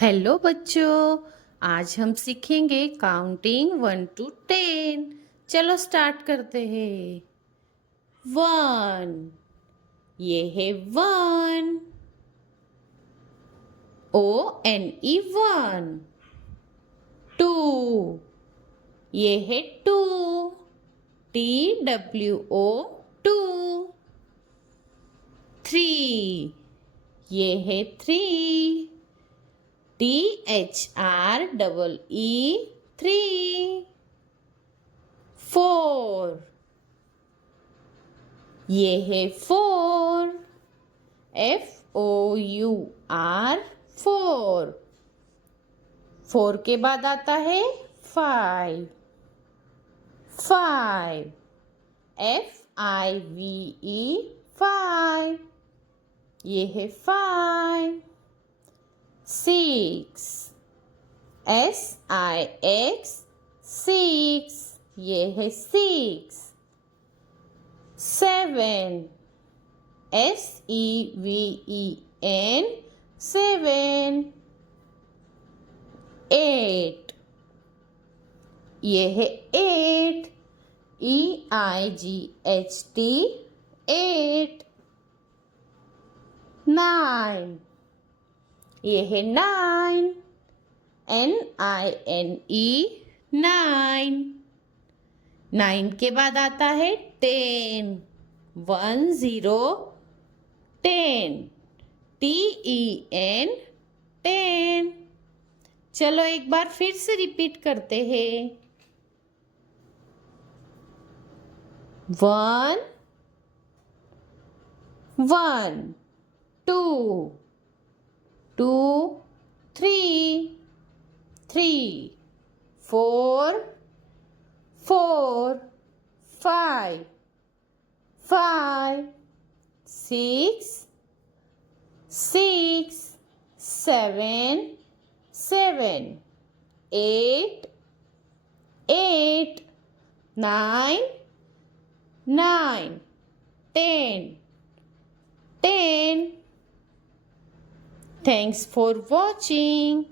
Hello बच्चों। आज हम सीखेंगे काउंटिंग 1 to 10। चलो स्टार्ट करते हैं। 1, ये है 1, ONE 1। 2, ये है 2, TWO 2। 3, ये है 3, THREE 3। 4, ये है 4, FOUR 4। 4 के बाद आता है 5, 5, FIVE 5, ये है 5। 6, SIX 6, ये है 6। 7, SEVEN 7। 8, ये है 8, EIGHT 8। 9, ये है 9, NINE 9। 9 के बाद आता है 10, 1 0 10, TEN 10। चलो एक बार फिर से रिपीट करते हैं। 1 1, 2 2, 3 3, 4 4, 5 5, 6 6, 7 7, 8 8, 9 9, 10 10। Thanks for watching.